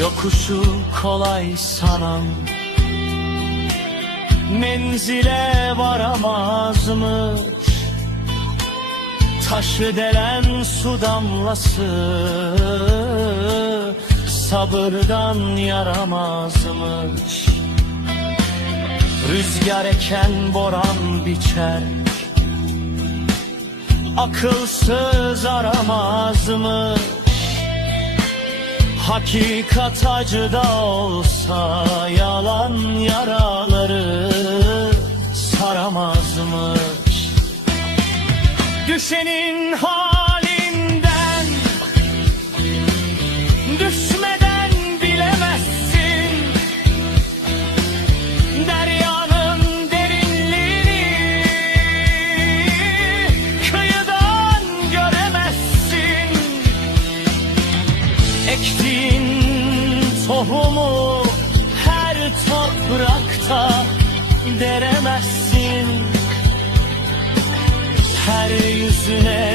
Yokuşu kolay sanan Menzile varamazmış Taşı delen su damlası Sabırdan yaramazmış Rüzgar eken boran biçer Akılsız aramazmış Hakikat acıda olsa yalan yaraları saramazmış. Düşenin halinden Ektiğin tohumu her toprakta deremezsin. Her yüzüne